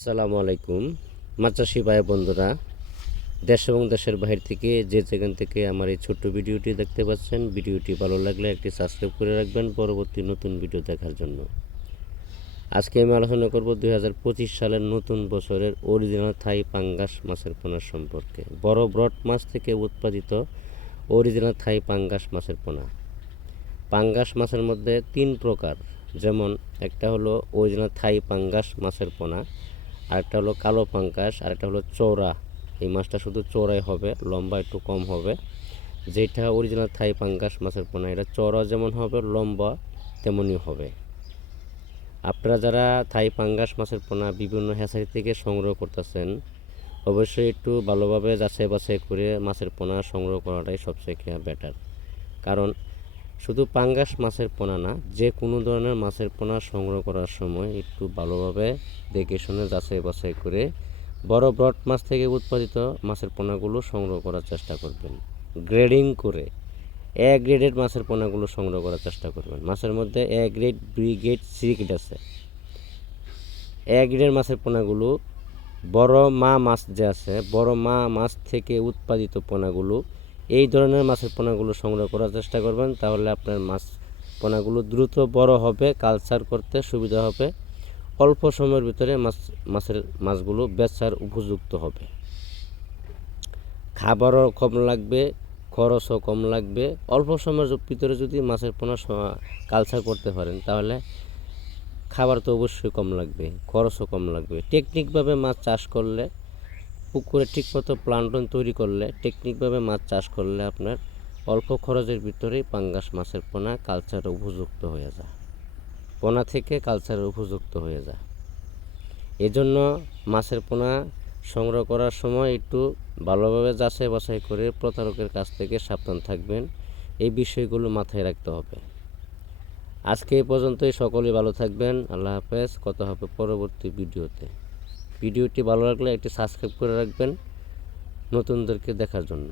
আসসালামু আলাইকুম। মাছ চাষি ভাই বন্ধুরা, দেশ এবং দেশের বাইরে থেকে যে যেখান থেকে আমার এই ছোট্ট ভিডিওটি দেখতে পাচ্ছেন, ভিডিওটি ভালো লাগলে একটি সাবস্ক্রাইব করে রাখবেন পরবর্তী নতুন ভিডিও দেখার জন্য। আজকে আমি আলোচনা করব দু হাজার পঁচিশ সালের নতুন বছরের অরিজিনাল থাই পাঙ্গাস মাছের পোনা সম্পর্কে। বড় ব্রড মাছ থেকে উৎপাদিত অরিজিনাল থাই পাঙ্গাস মাছের পোনা। পাঙ্গাস মাছের মধ্যে তিন প্রকার, যেমন একটা হলো অরিজিনাল থাই পাঙ্গাস মাছের পোনা আরেকটা হলো কালো পাঙ্গাস আরেকটা হলো চৌড়া এই মাছটা শুধু চৌড়াই হবে, লম্বা একটু কম হবে। যেটা অরিজিনাল থাই পাঙ্গাস মাছের পোনা, এটা চৌড়া যেমন হবে, লম্বা তেমনই হবে। আপনারা যারা থাই পাঙ্গাস মাছের পোনা বিভিন্ন হ্যাচারি থেকে সংগ্রহ করতেছেন, অবশ্যই একটু ভালোভাবে যাচাই বাছাই করে মাছের পোনা সংগ্রহ করাটাই সবচেয়ে বেটার। কারণ শুধু পাঙ্গাস মাছের পোনা না, যে কোনো ধরনের মাছের পোনা সংগ্রহ করার সময় একটু ভালোভাবে দেখে শুনে যাচাই বাছাই করে বড় ব্রড মাছ থেকে উৎপাদিত মাছের পোনাগুলো সংগ্রহ করার চেষ্টা করবেন। গ্রেডিং করে এ গ্রেডের মাছের পোনাগুলো সংগ্রহ করার চেষ্টা করবেন। মাছের মধ্যে A grade B grade C grade আছে। এ গ্রেডের মাছের পোনাগুলো বড় মা মাছ যে আছে, বড় মা মাছ থেকে উৎপাদিত পোনাগুলো এই ধরনের মাছের পোনাগুলো সংগ্রহ করার চেষ্টা করবেন, তাহলে আপনার মাছ পোনাগুলো দ্রুত বড় হবে, কালচার করতে সুবিধা হবে। অল্প সময়ের ভিতরে মাছ, মাছের মাছগুলো বেচার উপযুক্ত হবে। খাবারও কম লাগবে, খরচও কম লাগবে। অল্প সময়ের ভিতরে যদি মাছের পোনা কালচার করতে পারেন, তাহলে খাবার তো অবশ্যই কম লাগবে, খরচও কম লাগবে। টেকনিকভাবে মাছ চাষ করলে পুকুরে ঠিকমতো প্লান্টন তৈরি করলে, টেকনিকভাবে মাছ চাষ করলে আপনার অল্প খরচের ভিতরেই পাঙ্গাস মাছের পোনা কালচার উপযুক্ত হয়ে যায়। পোনা থেকে কালচার উপযুক্ত হয়ে যায়। এজন্য মাছের পোনা সংগ্রহ করার সময় একটু ভালোভাবে যাচাই বাছাই করে প্রতারকের কাছ থেকে সাবধান থাকবেন। এই বিষয়গুলো মাথায় রাখতে হবে। আজকে এই পর্যন্তই। সকলেই ভালো থাকবেন। আল্লাহ হাফেজ। কথা হবে পরবর্তী ভিডিওতে। ভিডিওটি ভালো লাগলে একটি সাবস্ক্রাইব করে রাখবেন। নতুনদেরকে দেখার জন্য।